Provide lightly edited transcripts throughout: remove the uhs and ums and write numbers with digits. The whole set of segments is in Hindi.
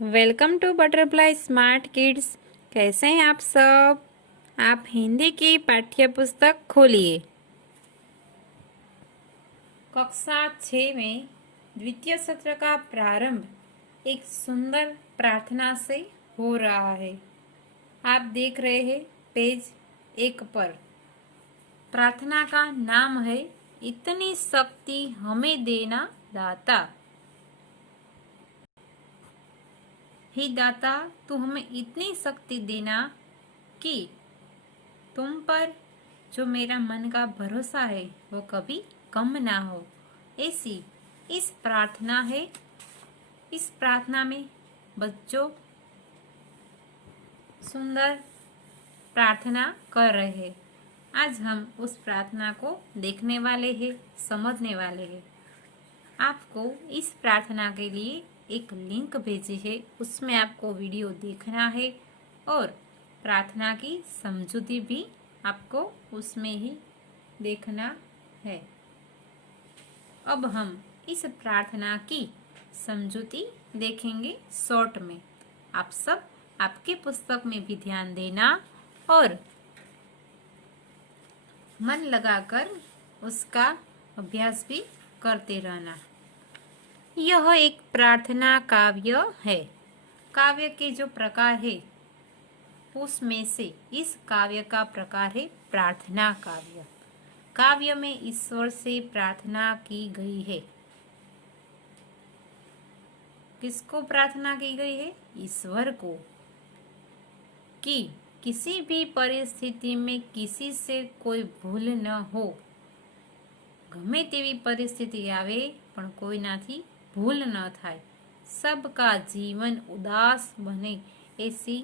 Welcome to butterfly smart kids. कैसे हैं आप सब। आप हिंदी की पाठ्य पुस्तक खोलिए। कक्षा 6 में द्वितीय सत्र का प्रारंभ एक सुंदर प्रार्थना से हो रहा है। आप देख रहे हैं पेज 1 पर। प्रार्थना का नाम है इतनी शक्ति हमें देना दाता। हे दाता, तू हमें इतनी शक्ति देना कि तुम पर जो मेरा मन का भरोसा है वो कभी कम ना हो। ऐसी इस प्रार्थना है। इस प्रार्थना में बच्चों सुंदर प्रार्थना कर रहे हैं। आज हम उस प्रार्थना को देखने वाले हैं, समझने वाले हैं। आपको इस प्रार्थना के लिए एक लिंक भेजी है, उसमें आपको वीडियो देखना है और प्रार्थना की समझूती भी आपको उसमें ही देखना है। अब हम इस प्रार्थना की समझूती देखेंगे शॉर्ट में। आप सब आपके पुस्तक में भी ध्यान देना और मन लगाकर उसका अभ्यास भी करते रहना। यह एक प्रार्थना काव्य है। काव्य के जो प्रकार है उसमें से इस काव्य का प्रकार है प्रार्थना काव्य। काव्य में ईश्वर से प्रार्थना की गई है। किसको प्रार्थना की गई है? ईश्वर को, कि किसी भी परिस्थिति में किसी से कोई भूल न हो। गमे तेवी परिस्थिति आवे पण कोईनाथी भूल न थाय। सबका जीवन उदास बने ऐसी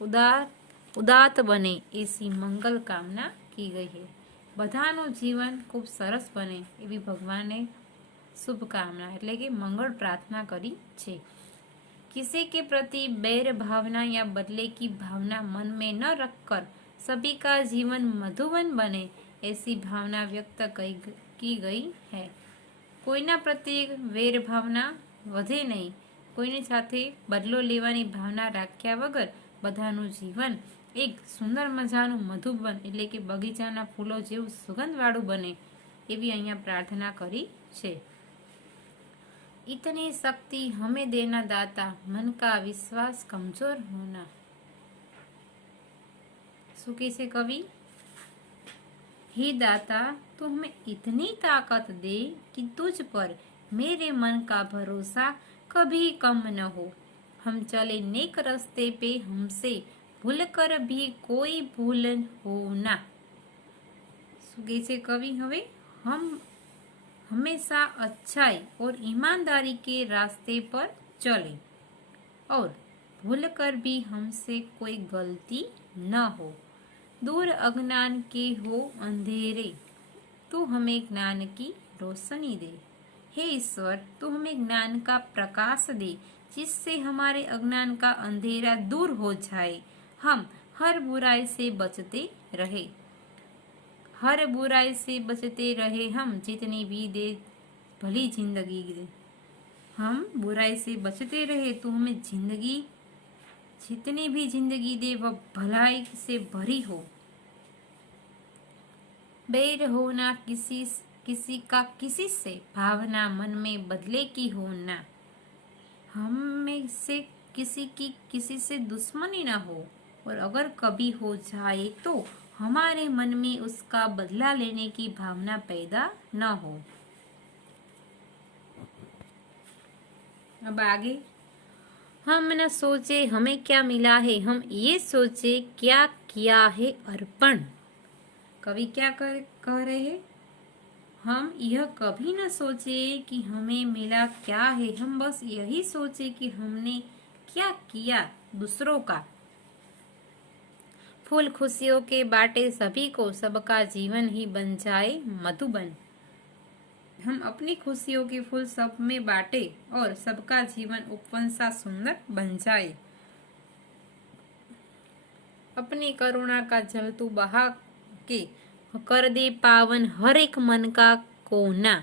उदात बने ऐसी मंगल कामना की गई है। बधानु जीवन खूब सरस बने एवी भगवाने शुभकामना एटले के मंगल प्रार्थना करी छे। किसी के प्रति बैर भावना या बदले की भावना मन में न रखकर सभी का जीवन मधुबन बने ऐसी भावना व्यक्त की गई है। कोईना प्रत्ये वेर भावना વધે नहीं। कोईनी साथे बदलो लेवानी भावना राख्या वगर बधानु जीवन एक सुंदर मजानु मधुबन एटले के बगीचाना फूलो जेवुं सुगंधवाळुं बने एवी अहींया प्रार्थना करी छे। इतनी शक्ति हमें देना दाता, मन का विश्वास कमजोर होना। શું કહે છે કવિ? हे दाता, तू हमें इतनी ताकत दे कि तुझ पर मेरे मन का भरोसा कभी कम न हो। हम चले नेक रास्ते पे, हमसे भूल कर भी कोई भूल हो ना। શું કહે છે કવિ? હવે हम हमेशा अच्छाई और ईमानदारी के रास्ते पर चले और भूल कर भी हमसे कोई गलती न हो। दूर अज्ञान के हो अंधेरे, तू हमें ज्ञान की रोशनी दे। हे ईश्वर, तू हमें ज्ञान का प्रकाश दे जिससे हमारे अज्ञान का अंधेरा दूर हो जाए। हम हर बुराई से बचते रहे। हर बुराई से बचते रहे हम जितनी भी दे भली जिंदगी दे। हम बुराई से बचते रहे तो हमें जिंदगी जितनी भी जिंदगी दे वह भलाई से भरी हो। बैर होना किसी का किसी से, भावना मन में बदले की होना। हम में से किसी की किसी से दुश्मनी ना हो और अगर कभी हो जाए तो हमारे मन में उसका बदला लेने की भावना पैदा न हो। अब आगे, हम न सोचे हमें क्या मिला है, हम ये सोचे क्या किया है अर्पण। कवि क्या कह रहे हैं? हम यह कभी न सोचे कि हमें मिला क्या है, हम बस यही सोचे कि हमने क्या किया दूसरों का। फूल खुशियों के बाटे सभी को, सबका जीवन ही बन जाए मधुबन। हम अपनी खुशियों के फूल सब में बांटे और सबका जीवन उपवन सा सुंदर बन जाए। अपनी करुणा का जल तू बहा के कर दे पावन हर एक मन का कोना।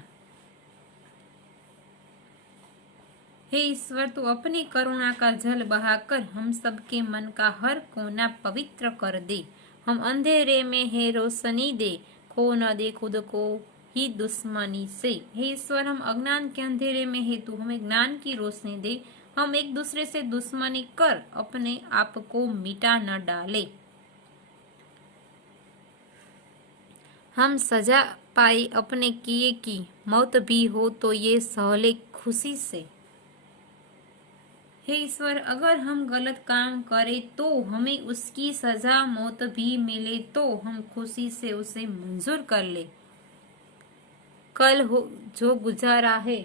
हे ईश्वर, तू अपनी करुणा का जल बहाकर हम सबके मन का हर कोना पवित्र कर दे। हम अंधेरे में है रोशनी दे, खो न दे खुद को ही दुश्मनी से। हे ईश्वर, हम अज्ञान के अंधेरे में है, तू हमें ज्ञान की रोशनी दे। हम एक दूसरे से दुश्मनी कर अपने आप को मिटा न डाले। हम सजा पाए अपने किए की, मौत भी हो तो ये सहले खुशी से। हे ईश्वर, अगर हम गलत काम करें तो हमें उसकी सजा मौत भी मिले तो हम खुशी से उसे मंजूर कर ले। कल हो जो गुजारा है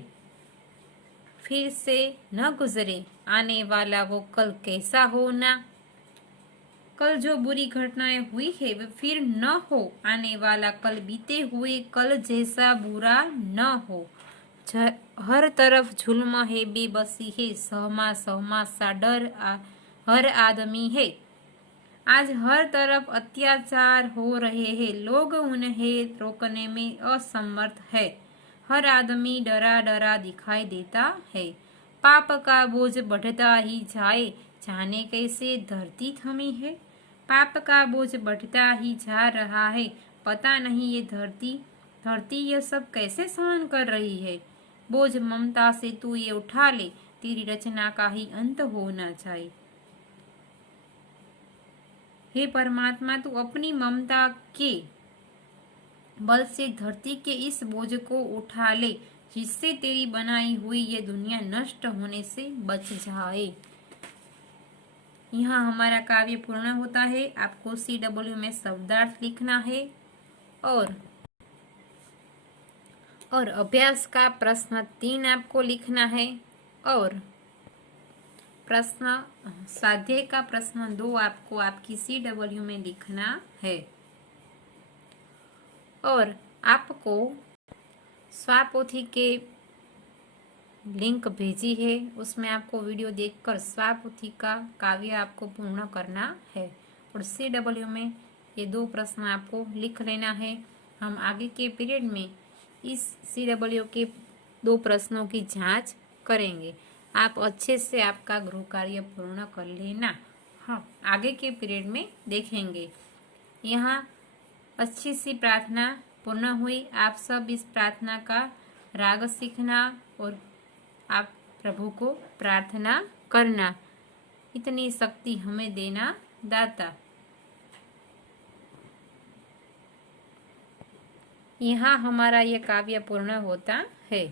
फिर से न गुजरे, आने वाला वो कल कैसा हो ना। कल जो बुरी घटनाएं हुई है वे फिर न हो, आने वाला कल बीते हुए कल जैसा बुरा न हो। हर तरफ जुल्म है, बेबसी है, सहमा सहमा सा डर हर आदमी है। आज हर तरफ अत्याचार हो रहे हैं, लोग उन्हें रोकने में असमर्थ है। हर आदमी डरा डरा दिखाई देता है। पाप का बोझ बढ़ता ही जाए, जाने कैसे धरती थमी है। पाप का बोझ बढ़ता ही जा रहा है, पता नहीं ये धरती ये सब कैसे सहन कर रही है। बोझ ममता से तू ये उठा ले, तेरी रचना का ही अंत होना चाहिए। हे परमात्मा, तू अपनी ममता के बल से धरती के इस बोझ को उठा ले, जिससे तेरी बनाई हुई ये दुनिया नष्ट होने से बच जाए। यहाँ हमारा काव्य पूर्ण होता है। आपको CW में शब्दार्थ लिखना है और अभ्यास का प्रश्न 3 आपको लिखना है और प्रश्न स्वाध्याय का प्रश्न 2 आपको आपकी CW में लिखना है। और आपको स्वापोथी के लिंक भेजी है, उसमें आपको वीडियो देखकर स्वापोथी का काव्य आपको पूर्ण करना है। और CW में ये 2 प्रश्न आपको लिख लेना है। हम आगे के पीरियड में इस CW के 2 प्रश्नों की जांच करेंगे। आप अच्छे से आपका गृह कार्य पूर्ण कर लेना। हाँ, आगे के पीरियड में देखेंगे। यहाँ अच्छी सी प्रार्थना पूर्ण हुई। आप सब इस प्रार्थना का राग सीखना और आप प्रभु को प्रार्थना करना। इतनी शक्ति हमें देना दाता। यहाँ हमारा ये काव्य पूर्ण होता है।